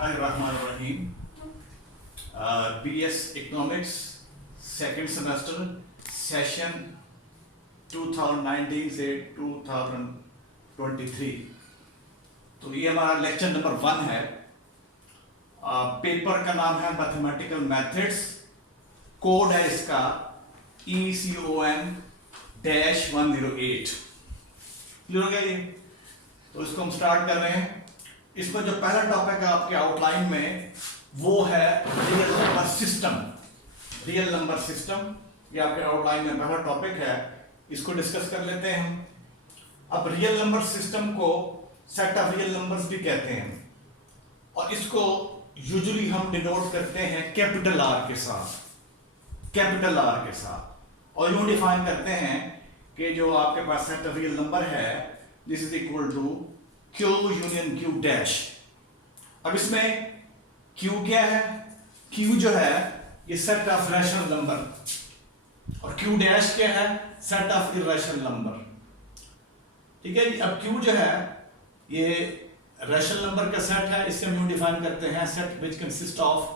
बिस्मिल्लाहिर्रहमानिर्रहीम। BS economics second semester session 2019 से 2023। तो ये हमारा लेक्चर नंबर 1 है। पेपर का नाम है मैथमेटिकल मेथड्स, कोड है इसका ECON-108। क्लियर हो गया ये? तो इसको हम स्टार्ट कर रहे हैं। इसमें जो पहला टॉपिक है आपके आउटलाइन में वो है real number system. Real number system ये आपके आउटलाइन में पहला टॉपिक है, इसको डिस्कस कर लेते हैं हम। अब रियल नंबर सिस्टम को सेट ऑफ रियल नंबर्स भी कहते हैं और इसको यूजुअली हम डिनोट करते हैं कैपिटल आर के साथ, कैपिटल आर के साथ। और यूं डिफाइन करते हैं कि जो आपके पास सेट ऑफ रियल नंबर है this is equal to Q union Q dash. अब इसमें Q क्या है? Q जो है ये सेट ऑफ रैशनल नंबर और Q डैश क्या है? Set of irrational number. ठीक है जी। अब Q जो है ये रैशनल नंबर का सेट है, इससे हम डिफाइन करते हैं set which consist of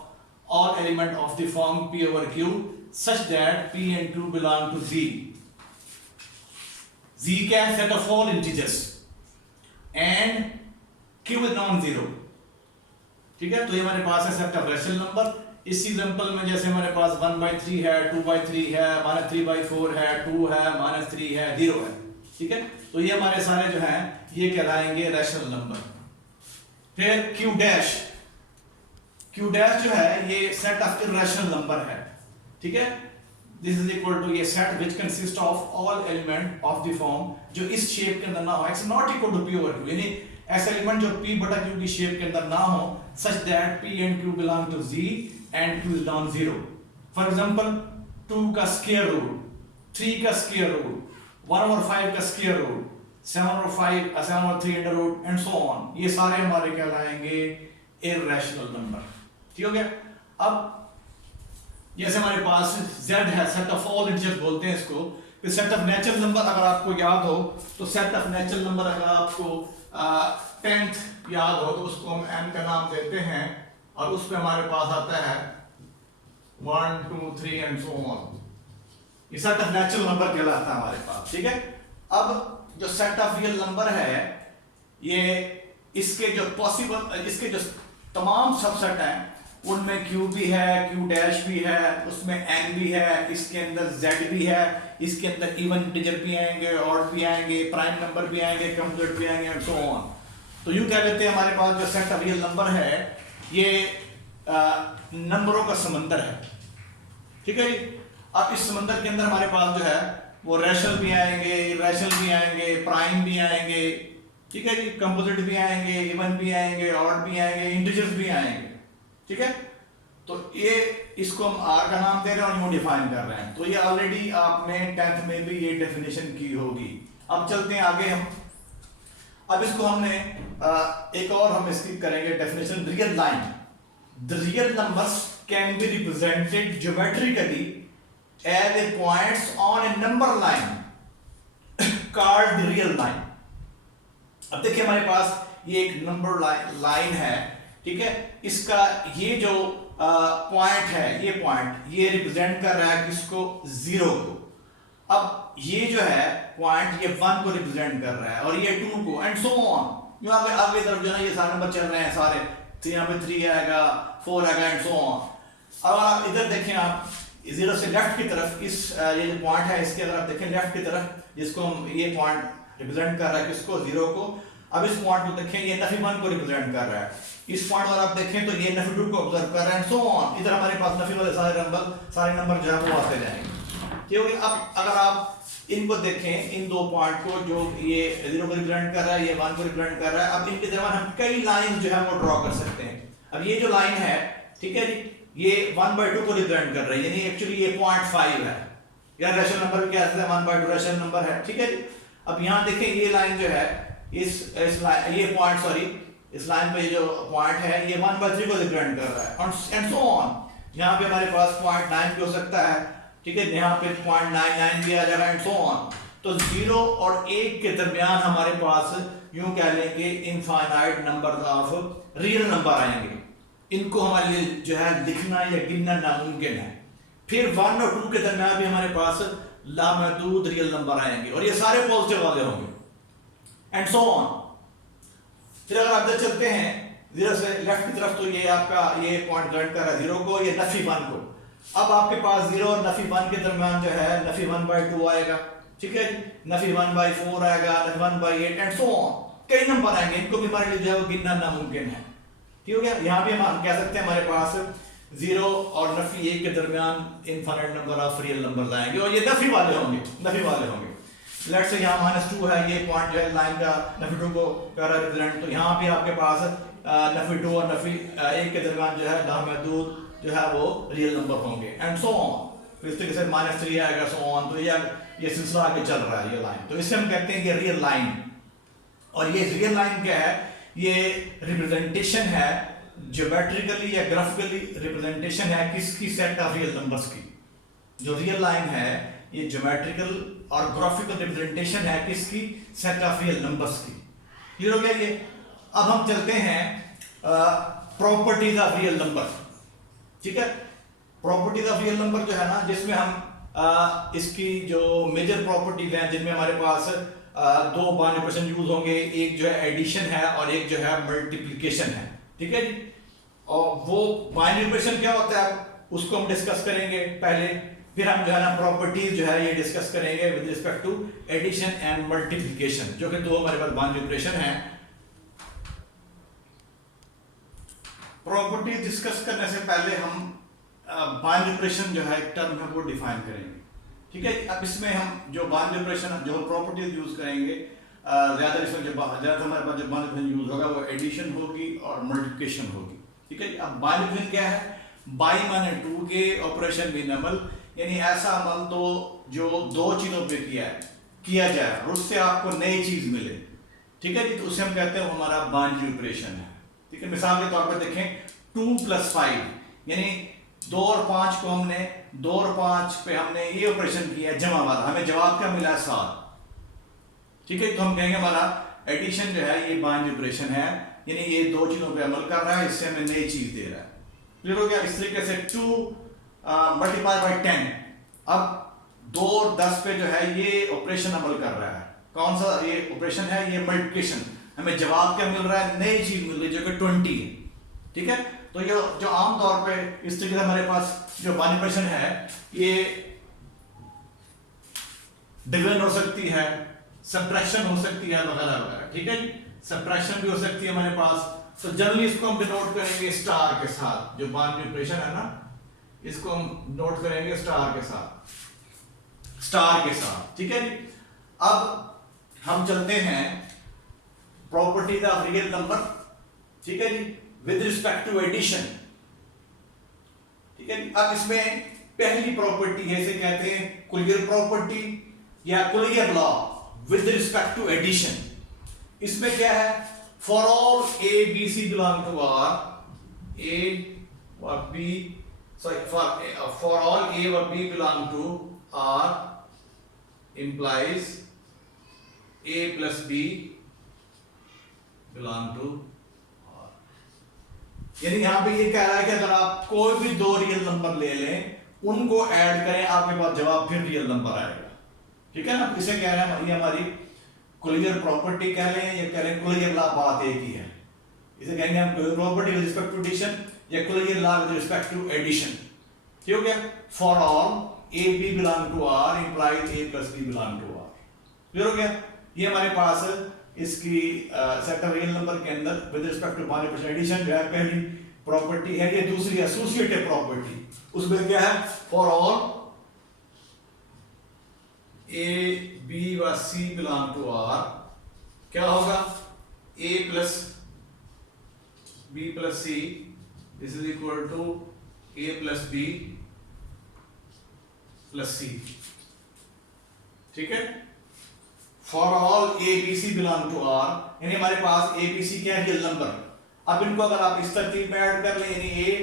all element of the form P over Q such that P and Q belong to Z। Z क्या है? Set of all integers and Q is non-zero। ठीक है, तो ये हमारे पास है सेट ऑफ रैशनल नंबर। इस example में जैसे हमारे पास 1/3 है, 2/3 है, -3/4 है, 2 है, -3 है, 0 है। ठीक है, तो ये हमारे सारे जो हैं ये कहलाएंगे रैशनल नंबर। फिर Q डैश, Q डैश जो है ये सेट ऑफ इर्रेशनल नंबर है। ठीक है, दिस इज इक्वल टू ये set which consist of all element of the form जो इस शेप के अंदर ना हो, it's not equal to P over Q, यानी ऐसे एलिमेंट जो P बटा Q की शेप के अंदर ना हो such that P and Q belong to Z and Q is non-zero। For example 2 का स्क्वायर रूट, 3 का स्क्वायर रूट, 1 over 5 का square root, 7 over 3 under root and so on, ये सारे हमारे कहलाएंगे इर्रेशनल नंबर। ठीक हो गया? अब जैसे हमारे पास Z है, सेट ऑफ ऑल इंटीजर्स बोलते हैं इसको। फिर सेट ऑफ नेचुरल नंबर अगर आपको याद हो तो सेट ऑफ नेचुरल नंबर अगर आपको 10th याद हो तो उसको हम n का नाम देते हैं और उस पे हमारे पास आता है 1 2 3 एंड सो ऑन। ये सेट ऑफ नेचुरल नंबर कहलाता है हमारे पास। ठीक है, अब जो सेट ऑफ रियल नंबर है ये इसके जो पॉसिबल, इसके जो तमाम सबसेट हैं उनमें Q भी है, Q डैश भी है, उसमें N भी है, इसके अंदर Z भी है, इसके अंदर इवन इंटीजर भी आएंगे, ऑड भी आएंगे, प्राइम नंबर भी आएंगे, कंप्लीट भी आएंगे एंड सो ऑन। तो यूं कह लेते हैं हमारे पास जो सेट ऑफ रियल नंबर है ये नंबरों का समंदर है। ठीक है जी। अब इस समंदर के अंदर हमारे पास जो है वो रैशनल भी आएंगे, इर्रेशनल भी आएंगे, प्राइम भी आएंगे, ठीक है जी, कंपोजिट भी आएंगे, इवन भी आएंगे, ऑड भी आएंगे, इंटीजर्स भी आएंगे। ठीक है, तो ये इसको हम R का नाम दे रहे हैं और यूं डिफाइन कर रहे हैं। तो ये ऑलरेडी आपने 10th में भी ये डेफिनेशन की होगी। अब चलते हैं आगे हम। अब इसको हमने एक और हम इसकी करेंगे definition, real line. The real numbers can be represented geometrically as a points on a number line called the real line. अब देखिए हमारे पास ये एक नंबर लाइन है। ठीक है, इसका ये जो पॉइंट है, ये पॉइंट ये रिप्रेजेंट कर रहा है किसको? 0 को। अब ये जो है पॉइंट ये 1 को रिप्रेजेंट कर रहा है और ये 2 को एंड सो ऑन। जो आगे तरफ जो है ये सारे नंबर चल रहे हैं सारे, तो यहाँ पे 3 आएगा, 4 आएगा एंड सो ऑन। अब आप इधर देखें, आप 0 से लेफ्ट की तरफ इस ये जो पॉइंट है इसके अगर आप देखें लेफ्ट की तरफ, जिसको हम ये पॉइंट रिप्रेजेंट कर रहा है किसको? 0 को। अब इस पॉइंट को देखें ये नफी 1 को रिप्रेजेंट कर रहा है। इस पॉइंट पर आप देखें तो ये नफी 2 को ऑब्जर्व कर रहे हैं सो ऑन। इधर हमारे पास नफी वाले सारे नंबर जो है वो आते जाएंगे। क्योंकि अब अगर आप इनको देखें, इन दो पॉइंट को, जो ये 0 को रिप्रेजेंट कर रहा है, ये 1 को रिप्रेजेंट कर रहा है, अब इनके दरमियान हम कई लाइन जो है वो ड्रॉ कर सकते हैं। अब ये जो लाइन है, ठीक है जी, ये 1/2 को रिप्रेजेंट कर रहा है, यानी एक्चुअली ये 0.5 है। या रैशनल नंबर क्या है? 1/2 रैशनल नंबर है। ठीक है जी। अब यहाँ देखें ये लाइन जो है इस पॉइंट, सॉरी, इस लाइन पे जो पॉइंट है ये 1/3 को रिप्रेजेंट कर रहा है एंड सो ऑन। यहाँ पे हमारे पास 0.9 भी हो सकता है। ठीक है, यहाँ पे 0.99 भी आ जाएगा एंड सो ऑन। तो 0 और 1 के दरमियान हमारे पास यूं कह लें कि infinite number of real number आएंगे। इनको हमारे लिए जो है लिखना या गिनना नामुमकिन है। फिर 1 और 2 के दरमियान भी हमारे पास लामहदूद रियल नंबर आएंगे और ये सारे पॉजिटिव वाले होंगे एंड सो ऑन। फिर अगर आप चलते हैं 0 से लेफ्ट की तरफ तो ये आपका ये पॉइंट जॉइन कर रहा है 0 को, ये नफी 1 को। अब आपके पास 0 और नफी 1 के दरमियान जो है नफी 1/2 आएगा, ठीक है, नफी 1/4 आएगा, नफी 1/8 एंड सो ऑन। कई नंबर आएंगे, इनको भी हमारे लिए जो है वो गिनना नामुमकिन है। ठीक हो गया। यहाँ भी हम कह सकते हैं हमारे पास 0 और नफी 1 के दरमियान infinite number of real numbers आएंगे और ये नफी वाले होंगे, नफी वाले होंगे। लेट्स से यहाँ -2 है, ये पॉइंट जो है लाइन का नफी 2 को कर रहा है रिप्रेजेंट, तो यहाँ भी आपके पास नफी 2 और नफी 1 के दरमियान जो है लामहदूद जो है वो रियल नंबर होंगे एंड सो ऑन। इस तरीके से -3 आएगा सो ऑन। तो ये सिलसिला आगे चल रहा है ये लाइन, तो इससे हम कहते हैं कि रियल लाइन। और ये रियल लाइन क्या है, ये रिप्रेजेंटेशन है ज्योमेट्रिकली या ग्राफिकली रिप्रेजेंटेशन है किसकी, सेट ऑफ रियल नंबर्स की। जो रियल लाइन है ये ज्योमेट्रिकल और ग्राफिकल रिप्रेजेंटेशन है किसकी, सेट ऑफ रियल नंबर्स की। क्लियर हो गया ये। अब हम चलते हैं प्रॉपर्टीज ऑफ रियल नंबर, ठीक है। प्रॉपर्टीज ऑफ रियल नंबर जो है ना, जिसमें हम इसकी जो मेजर प्रॉपर्टीज हैं जिनमें हमारे पास दो बाइनरी ऑपरेशन यूज होंगे, एक जो है एडिशन है और एक जो है मल्टीप्लिकेशन है, ठीक है जी। और वो बाइनरी ऑपरेशन क्या होता है उसको हम डिस्कस करेंगे पहले, फिर हम जो है ना प्रॉपर्टीज जो है ये डिस्कस करेंगे with respect to addition and multiplication, जो कि दो हमारे पास बाइनरी ऑपरेशन है। प्रॉपर्टीज डिस्कस करने से पहले हम बाइनरी ऑपरेशन जो है एक टर्म है वो डिफाइन करेंगे, ठीक है। अब इसमें हम जो बाइनरी ऑपरेशन जो प्रॉपर्टीज यूज करेंगे, ज्यादा इसमें जो ज्यादा हमारे पास जो बाइनरी ऑपरेशन यूज होगा वो एडिशन होगी और मल्टीप्लिकेशन होगी, ठीक है। अब बाइनरी ऑपरेशन क्या है, बाई माने 2 के ऑपरेशन बिन अमल, यानी ऐसा अमल तो जो दो चीजों पे किया जाए और उससे आपको नई चीज मिले, ठीक है जी, तो उसे हम कहते हैं वो हमारा बाइनरी ऑपरेशन है, ठीक है। मिसाल के तौर पर देखें 2 + 5 यानी 2 और 5 को हमने 2 और 5 पे हमने ये ऑपरेशन किया जमा वाला, हमें जवाब क्या मिला 7, ठीक है। तो हम कहेंगे हमारा एडिशन जो है ये बाइनरी ऑपरेशन है, यानी ये दो चीजों पे अमल कर रहा है, इससे हमें नई चीज दे रहा है। क्लियर हो गया। इस तरीके से 2 × 10, अब 2 और 10 पे जो है ये ऑपरेशन अमल कर रहा है, कौन सा ये ऑपरेशन है, ये मल्टीप्लिकेशन। हमें जवाब क्या मिल रहा है, नई चीज मिल रही है जो कि 20 है, ठीक है। तो ये जो आमतौर पे इस तरीके से हमारे पास जो बाइनरी ऑपरेशन है ये डिवीजन हो सकती है, सब्ट्रैक्शन हो सकती है वगैरह वगैरह, ठीक है। सब्ट्रैक्शन भी हो सकती है हमारे पास। तो जनरली इसको हम डिनोट करेंगे स्टार के साथ, जो बाइनरी ऑपरेशन है ना इसको हम नोट करेंगे स्टार के साथ, ठीक है जी। अब हम चलते हैं प्रॉपर्टीज ऑफ रियल नंबर, ठीक है जी, विद रिस्पेक्ट टू एडिशन, ठीक है। अब इसमें पहली प्रॉपर्टी है, इसे कहते हैं कुलियर प्रॉपर्टी या closure law with respect to addition. इसमें क्या है, for all A B C belong to R, a और बी फॉर ऑल ए और b belong to R implies a plus b belong to, यानी यहां पे ये कह रहा है कि अगर आप कोई भी दो रियल नंबर ले लें उनको ऐड करें आपके पास जवाब फिर रियल नंबर आएगा, ठीक है ना। इसे कह रहे हैं ये हमारी कुलियर प्रॉपर्टी कह लें या कह लें कुलियर लॉ, बात एक ही है। इसे कहेंगे हम closure property with respect to addition या closure law with respect to addition, ठीक हो गया। For all A b belong to R implies a plus b belong to R, clear हो गया। ये हमारे पास इसकी सेट ऑफ रियल नंबर के अंदर with respect to binary operation addition जो है पहली प्रॉपर्टी है। ये दूसरी एसोसिएटिव प्रॉपर्टी, उसमें क्या है, फॉर ऑल ए बी व सी बिलोंग टू आर, क्या होगा, a plus b plus c this is equal to a plus b plus c, ठीक है। For all A B C belong to R, यानी हमारे पास ए बी सी क्या है, real number. अब इनको अगर आप इस तरतीब में ऐड कर ले, यानी ए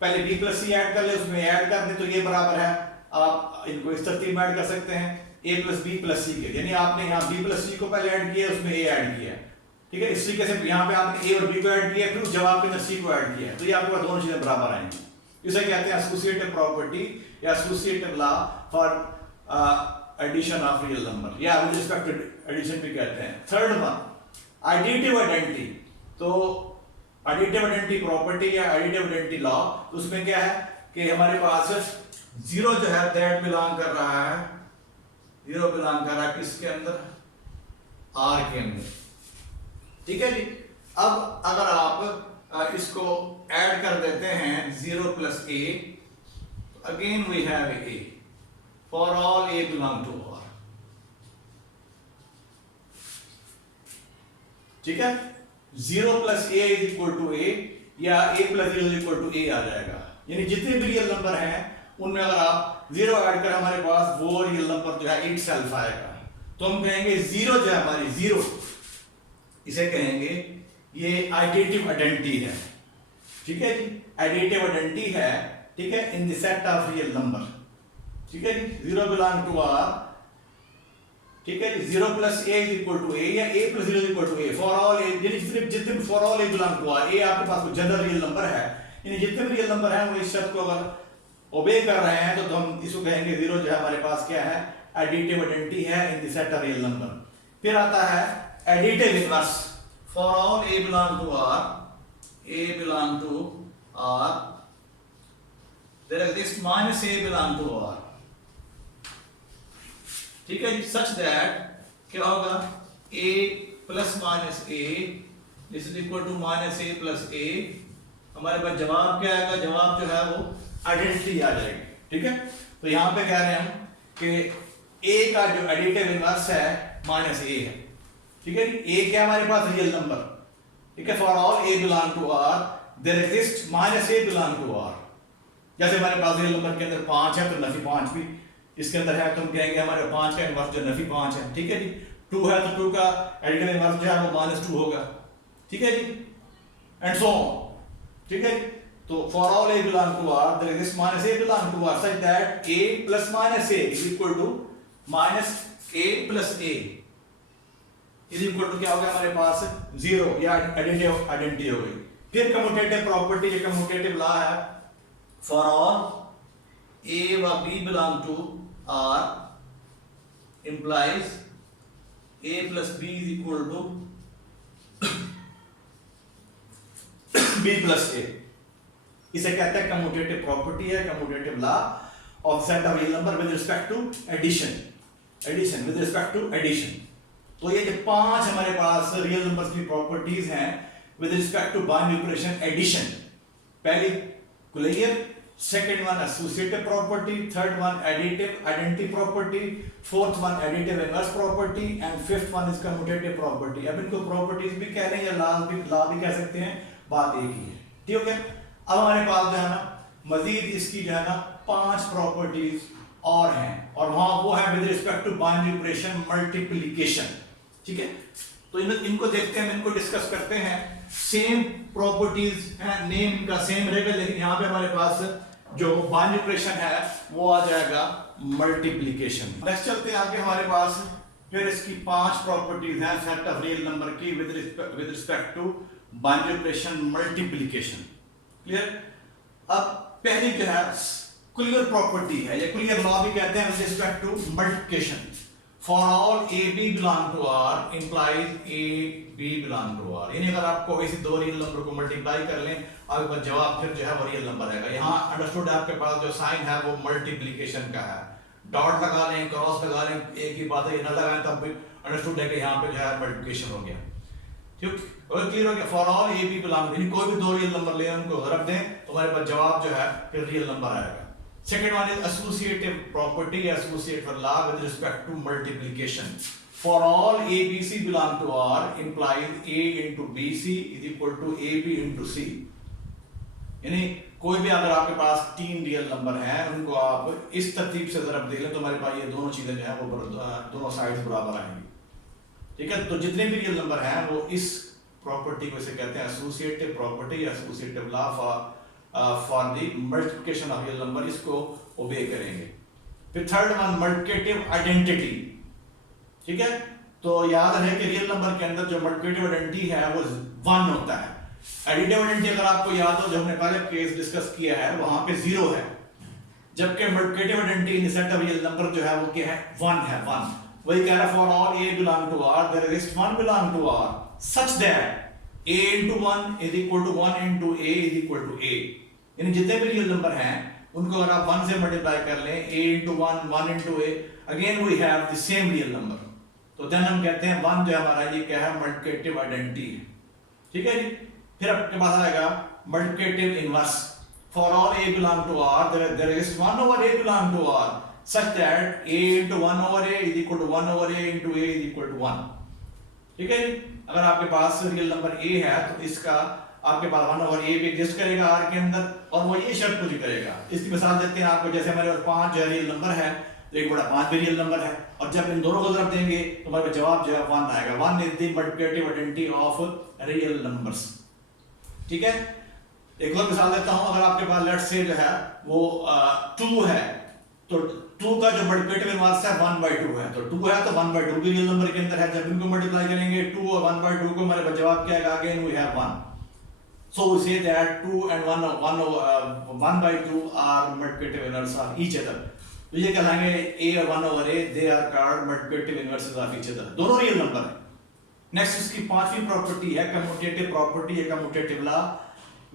पहले बी प्लस सी ऐड कर ले, उसमें ऐड कर दे तो ये बराबर है, आप इनको इस तरतीब में ऐड कर सकते हैं ए प्लस बी प्लस सी के, यानी आपने यहाँ बी प्लस सी को पहले ऐड किया उसमें ए ऐड किया, ठीक है। इस तरीके से यहाँ पे आपने ए और बी को ऐड किया, फिर जवाब के अंदर सी को ऐड किया, तो ये आपके पास दोनों चीजें बराबर आएंगी। इसे कहते हैं एसोसिएटिव प्रॉपर्टी या associative law for addition of real number, या विद रिस्पेक्ट टू एडिशन भी कहते हैं। Third one additive identity. तो एडिटिव आइडेंटिटी प्रॉपर्टी या एडिटिव आइडेंटिटी लॉ, उसमें क्या है कि हमारे पास जीरो जो है दैट बिलोंग कर रहा है, जीरो बिलोंग कर रहा है किसके अंदर, आर के अंदर, ठीक है जी। अब अगर आप इसको ऐड कर देते हैं 0 plus a, again we have a for all A belong to R, ठीक है। 0 plus a is equal to a, या a plus 0 is equal to a आ जाएगा, यानी जितने भी रियल नंबर हैं उनमें अगर आप 0 ऐड कर हमारे पास वो रियल नंबर जो है इट सेल्फ आएगा, तो हम कहेंगे 0 जो है हमारी 0, इसे कहेंगे ये एडिटिव आइडेंटिटी है, ठीक है जी। एडिटिव आइडेंटिटी है, ठीक है, in the set of real number, ठीक है जी। 0 बिलोंग टू आर, ठीक है जी। 0 plus a is equal to a, या a plus 0 is equal to a for all a, यानी जितने for all A belong to R, a आपके पास कोई जनरल रियल नंबर है, यानी जितने भी रियल नंबर हैं वो इस शर्त को अगर ओबे कर रहे हैं तो हम इसको कहेंगे 0 जो है हमारे पास क्या है, एडिटिव आइडेंटिटी है in the set of real number. फिर आता है additive inverse for all A belong to R, a belong to R, there exists minus a belong to R, ठीक है जी। सच दैट क्या होगा, a plus minus a is equal to minus a plus a, हमारे पास जवाब क्या आएगा, जवाब जो है वो आइडेंटिटी आ जाएगी, ठीक है। तो यहां पे कह रहे हैं हम कि a का जो एडिटिव इनवर्स है माइनस a है, ठीक है जी। a क्या हमारे पास रियल नंबर, ठीक है, for all a belong to r there exist minus a belong to r, जैसे हमारे पास रियल नंबर के अंदर 5 है तो नफी 5 भी इसके अंदर है, तो हम कहेंगे हमारे 5 का इनवर्स जो नफी 5 है, ठीक है जी। 2 है तो 2 का एडिटिव इनवर्स जो है वो -2 होगा, ठीक है जी, एंड सो ऑन, ठीक है। तो for all a belong to r there exist minus a belong to r such that a plus minus a is equal to minus a plus a is equal to क्या हो गया हमारे पास 0, या additive identity हो गई। फिर commutative property, ये commutative law है फॉर ऑल a व b belong to r implies a plus b is equal to b plus a, इसे कहते हैं कम्यूटेटिव प्रॉपर्टी है, commutative law of set of real number with respect to addition, addition with respect to addition. तो ये जो 5 हमारे पास real numbers की प्रॉपर्टीज हैं with respect to binary operation addition, पहली clear, second one associative property, third one additive identity property, fourth one additive inverse property, and fifth one is commutative property. अब इनको प्रॉपर्टीज भी कह रहे हैं या लॉ भी कह सकते हैं, बात एक ही है, ठीक है। अब हमारे पास जो है ना मजीद इसकी जो है ना 5 प्रॉपर्टीज और हैं, और वहां वो है with respect to binary operation multiplication, ठीक है। तो इनको देखते हैं, इनको डिस्कस करते हैं। सेम प्रॉपर्टीज हैं, नेम इनका सेम रहेगा, लेकिन यहां पे हमारे पास जो बाइनरी ऑपरेशन है वो आ जाएगा मल्टीप्लिकेशन। नेक्स्ट चलते हैं आगे, हमारे पास फिर इसकी 5 प्रॉपर्टीज हैं सेट ऑफ रियल नंबर की with respect to binary operation multiplication, clear. अब पहली जो है क्लियर प्रॉपर्टी है, या क्लियर लॉ भी कहते हैं with respect to multiplication, for all a b belong to r implies a b belong to r, यानी अगर आपको इसी दो रियल नंबर को मल्टीप्लाई कर लें आपके पास जवाब फिर जो है वो रियल नंबर आएगा। यहाँ अंडरस्टूड आपके पास जो साइन है वो मल्टीप्लिकेशन का है, डॉट लगा लें, क्रॉस लगा लें, एक ही बात है, ये ना लगाएं तब भी अंडरस्टूड है कि यहाँ पे जो है मल्टीप्लिकेशन हो गया, ठीक और क्लियर हो गया। For all a b belong, यानी कोई भी दो रियल नंबर ले उनको रख दें तो हमारे पास जवाब जो है फिर रियल नंबर आएगा। Second one is associative property, associative law with respect to multiplication. For all a, b, c belong to R implies a into b, c is equal to a, b into c. यानी कोई भी अगर आपके पास 3 real number हैं उनको आप इस तरतीब से ज़रब दे लें तो हमारे पास ये दोनों चीजें जो है वो दोनों साइड्स बराबर आएंगी, ठीक है। तो जितने भी रियल नंबर हैं वो इस प्रॉपर्टी को से कहते हैं associative property, associative law for the multiplication of real number, इसको ओबे करेंगे। फिर थर्ड वन मल्टीप्लिकेटिव आइडेंटिटी, ठीक है। तो याद रहे कि रियल नंबर के अंदर जो मल्टीप्लिकेटिव आइडेंटिटी है वो 1 होता है। एडिटिव आइडेंटिटी अगर आपको याद हो, जो हमने पहले केस डिस्कस किया है, वहां पे 0 है, जबकि multiplicative identity in set of real number जो है वो क्या है, 1 है, 1। वही कह रहा for all a belong to R there is 1 belong to R such that a into 1 is equal to 1 into a is equal to a। यानी जितने भी रियल नंबर हैं उनको अगर आप 1 से मल्टीप्लाई कर लें, a into 1 1 into a, again we have the same real number. तो देन हम कहते हैं 1 जो है हमारा ये क्या है, मल्टीप्लिकेटिव आइडेंटिटी है। ठीक है जी। फिर आपके पास आएगा multiplicative inverse. For all a belong to R there is 1 over a belong to R such that a into 1 over a is equal to 1 over a into a is equal to 1। ठीक है जी। अगर आपके पास real number a है तो इसका आपके पास 1 over a भी exist करेगा R के अंदर, और वो ये शर्त पूरी करेगा। इसकी मिसाल देते हैं आपको, जैसे हमारे पास 5 जो रियल नंबर है तो 1/5 भी रियल नंबर है, और जब इन दोनों को ज़रब देंगे तो हमारे जवाब जो है 1 आएगा। 1 is the multiplicative identity of real numbers. ठीक है। एक और मिसाल देता हूं, अगर आपके पास लेट्स से जो है वो 2 है, तो 2 का जो मल्टीप्लिकेटिव इनवर्स है 1/2 है, तो 2 है तो 1/2 भी रियल नंबर के अंदर है। जब इनको मल्टीप्लाई करेंगे 2 और 1/2 को, हमारे पास जवाब क्या आएगा, again we have 1। So we say that 2 and 1/2 are multiplicative inverse of each other। तो ये कहलाएंगे a और 1 over a, they are called multiplicative inverses of each other। दोनों रियल नंबर है। नेक्स्ट इसकी पांचवी प्रॉपर्टी है कम्यूटेटिव प्रॉपर्टी, या commutative law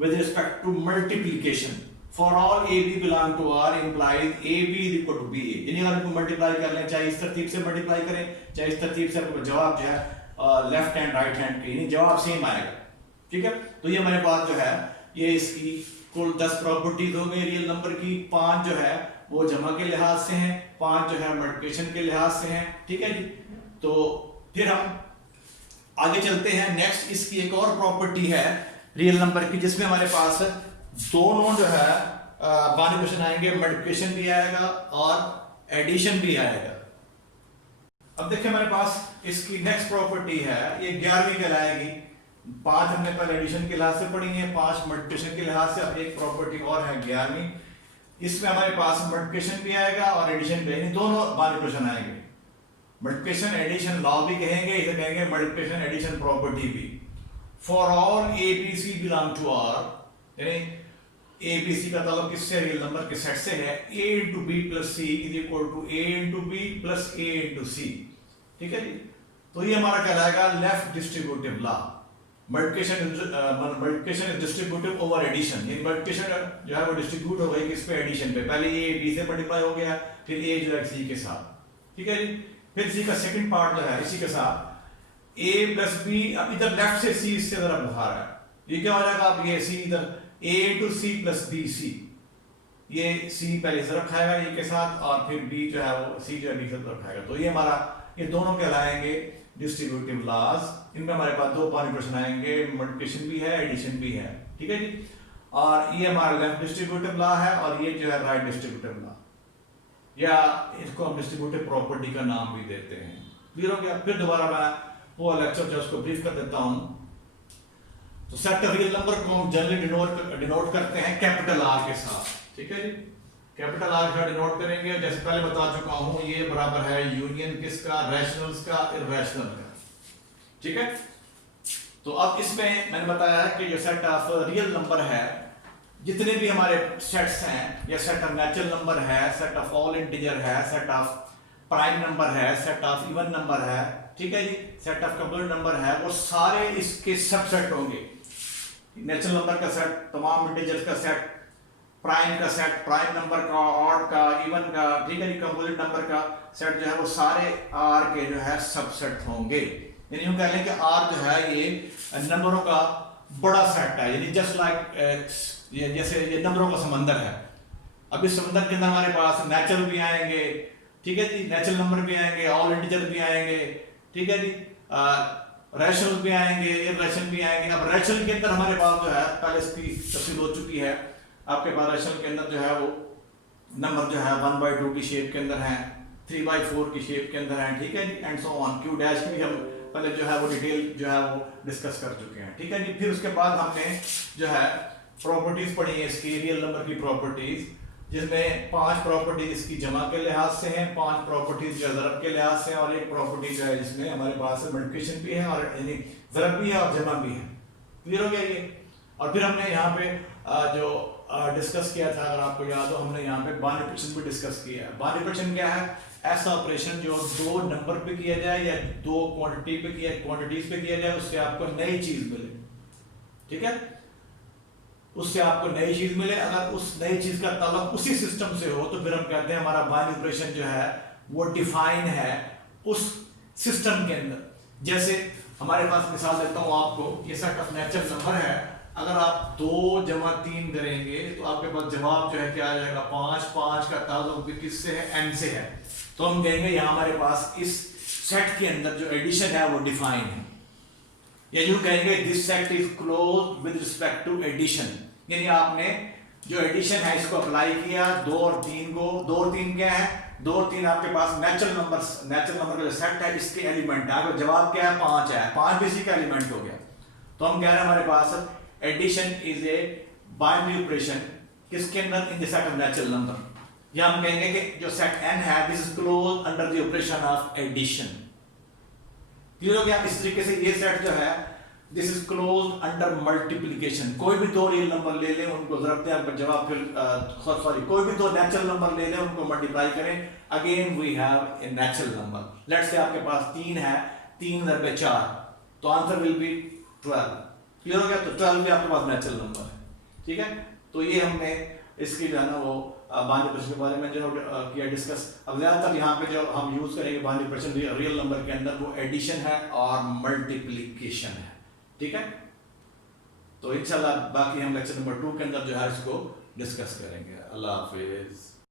with respect to multiplication। For all a b belong to R implies a b is equal to b a। यानी अगर इनको multiply कर लें, चाहे इस तरतीब से मल्टीप्लाई करें चाहे इस तरतीब से, आपको जवाब जो है लेफ्ट हैंड राइट हैंड के यानी जवाब सेम आएगा। ठीक है। तो ये हमारे पास जो है ये इसकी कुल 10 प्रॉपर्टीज हो गई रियल नंबर की। 5 जो है वो जमा के लिहाज से हैं, 5 जो है मल्टीप्लिकेशन के लिहाज से हैं। ठीक है जी। तो फिर हम आगे चलते हैं। नेक्स्ट इसकी एक और प्रॉपर्टी है रियल नंबर की, जिसमें हमारे पास दोनों जो है बानी क्वेश्चन आएंगे, मल्टीप्लिकेशन भी आएगा और एडिशन भी आएगा। अब देखिए हमारे पास इसकी नेक्स्ट प्रॉपर्टी है, ये 11वीं कहलाएगी। 5 हमने पहले एडिशन के लिहाज से पढ़ी है, 5 मल्टीप्लिकेशन के लिहाज से। अब एक प्रॉपर्टी और है 11वीं, इसमें हमारे पास मल्टीप्लिकेशन भी आएगा और एडिशन भी, दोनों बानी क्वेश्चन आएंगे। मल्टीप्लिकेशन एडिशन लॉ भी कहेंगे, इसे कहेंगे मल्टीप्लिकेशन एडिशन प्रॉपर्टी भी। For all A B C belong to R, यानी ए बी सी का ताल्लुक किससे, रियल नंबर के सेट से है। A into b plus c is equal to a into b plus a into c. ठीक है जी। तो ये हमारा कहलाएगा left distributive law. Multiplication is distributive over addition. ये मल्टीप्लिकेशन जो है वो डिस्ट्रीब्यूट हो गई किस पे, एडिशन पे। पहले ये बी से मल्टीप्लाई हो गया, फिर ए जो है सी के साथ। ठीक है जी। फिर सी का सेकंड पार्ट जो है इसी के साथ a प्लस बी, अब इधर लेफ्ट से c इससे जरा बाहर है, ये क्या हो जाएगा, अब ये c इधर a into C plus B C, ये c पहले से रखाएगा a के साथ, और फिर b जो है वो c जो है b से रखाएगा। तो ये हमारा ये दोनों कहलाएंगे डिस्ट्रीब्यूटिव लॉज। इनमें हमारे पास दो बानी क्वेश्चन आएंगे, मल्टीप्लिकेशन भी है एडिशन भी है। ठीक है जी। और ये हमारा लेफ्ट डिस्ट्रीब्यूटिव लॉ है, और ये जो है राइट डिस्ट्रीब्यूटिव लॉ, या इसको हम डिस्ट्रीब्यूटिव प्रॉपर्टी का नाम भी देते हैं। क्लियर हो गया। फिर दोबारा मैं वो लेक्चर जो उसको ब्रीफ कर देता हूं। तो सेट ऑफ रियल नंबर को हम जनरली डिनोट करते हैं कैपिटल आर के साथ। ठीक है जी। कैपिटल आर का डिनोट करेंगे, जैसे पहले बता चुका हूं, ये बराबर है यूनियन किसका, रैशनल्स का, इररेशनल का। ठीक है। तो अब इसमें मैंने बताया है कि जो सेट ऑफ रियल नंबर है, जितने भी हमारे सेट्स हैं, या सेट ऑफ नेचुरल नंबर है, सेट ऑफ ऑल इंटीजर है, सेट ऑफ प्राइम नंबर है, सेट ऑफ इवन नंबर है, ठीक है जी, सेट ऑफ कंप्लीट नंबर है, वो सारे इसके सबसेट होंगे। नेचुरल नंबर का सेट, तमाम इंटीजर्स का सेट, प्राइम का सेट, प्राइम नंबर का, ऑड का, इवन का, ठीक है जी, कंपोजिट नंबर का सेट जो है वो सारे आर के जो है सबसेट होंगे। यानी यूं कह लें कि आर जो है ये नंबरों का बड़ा सेट है, यानी जस्ट लाइक जैसे ये नंबरों का समंदर है। अब इस समंदर के अंदर हमारे पास नेचुरल भी आएंगे, ठीक है जी, नेचुरल नंबर भी आएंगे, ऑल इंटीजर भी आएंगे, ठीक है जी, रैशनल भी आएंगे, इररेशनल भी आएंगे। अब रैशनल के अंदर हमारे पास जो है, पहले इसकी तफसील हो चुकी है, आपके पास रैशनल के अंदर जो है वो नंबर जो है 1/2 की शेप के अंदर है, 3/4 की शेप के अंदर है, ठीक है जी, and so on. Q dash की भी हम पहले जो है वो डिटेल जो है वो डिस्कस कर चुके हैं, ठीक है जी। फिर उसके बाद हमने जो है प्रॉपर्टीज पढ़ी है इसकी, रियल नंबर की प्रॉपर्टीज, जिसमें 5 प्रॉपर्टीज इसकी जमा के लिहाज से हैं, 5 प्रॉपर्टीज जो ज़रब के लिहाज से हैं, और एक प्रॉपर्टी जो है जिसमें हमारे पास मल्टीप्लिकेशन भी है और यानी ज़रब भी है और जमा भी है। क्लियर हो गया ये। और फिर हमने यहाँ पे जो डिस्कस किया था, अगर आपको याद हो, हमने यहाँ पे बाइनरी ऑपरेशन भी डिस्कस किया है। बाइनरी ऑपरेशन क्या है? ऐसा ऑपरेशन जो 2 नंबर पे किया जाए या 2 क्वांटिटी पे किया, क्वांटिटीज पे किया जाए, उससे आपको नई चीज मिले। ठीक है, उससे आपको नई चीज मिले। अगर उस नई चीज का ताल्लुक उसी सिस्टम से हो तो फिर हम कहते हैं हमारा बाइनरी ऑपरेशन जो है वो डिफाइन है उस सिस्टम के अंदर। जैसे हमारे पास मिसाल देता हूं आपको, ये सेट ऑफ नेचुरल नंबर है। अगर आप 2 जमा 3 करेंगे तो आपके पास जवाब जो है क्या आ जाएगा? 5। 5 का ताल्लुक भी किससे है? n से है। तो हम कहेंगे यहाँ हमारे पास इस सेट के अंदर जो एडिशन है वो डिफाइन है, या यूं कहेंगे this set is close with respect to addition. यानी आपने जो एडिशन है इसको अप्लाई किया 2 और 3 को। 2 और 3 क्या है? 2 और 3 आपके पास नेचुरल नंबर का जो सेट है इसके एलिमेंट है। आपका जवाब क्या है? 5 है। 5 भी इसी का एलिमेंट हो गया। तो हम कह रहे हैं हमारे पास addition is a binary operation किसके अंदर? In the set of natural number. या हम कहेंगे कि जो सेट n है this is close under the operation of addition. Clear हो गया? इस तरीके से ये सेट जो है this is close under multiplication. कोई भी 2 रियल नंबर ले लें, उनको ज़रब दें, आपका जवाब फिर सॉरी कोई भी 2 नेचुरल नंबर ले लें, उनको मल्टीप्लाई करें, again we have a natural number. Let's say आपके पास 3 है, 3 × 4, तो आंसर विल बी 12। क्लियर हो गया? तो 12 भी आपके पास नेचुरल नंबर है। ठीक है, तो ये हमने इसकी जो है ना वो बाइनरी ऑपरेशन के बारे में जो किया डिस्कस। अब ज़्यादातर यहाँ पे जो हम यूज़ करेंगे बाइनरी ऑपरेशन रियल नंबर के अंदर वो एडिशन है और मल्टीप्लिकेशन है। ठीक है, तो इंशाल्लाह बाकी हम लेक्चर नंबर 2 के अंदर जो है इसको डिस्कस करेंगे। अल्लाह हाफिज़।